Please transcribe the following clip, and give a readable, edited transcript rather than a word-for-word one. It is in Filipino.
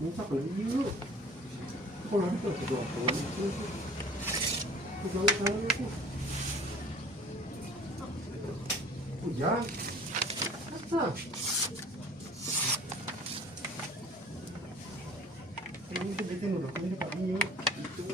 Minta ka lang yun. Ako lang ito. Siguro ako lang ito. Siguro ako lang ito. O dyan. Asa? Ini bitin mo na. Kung hindi ka niyo. Ito.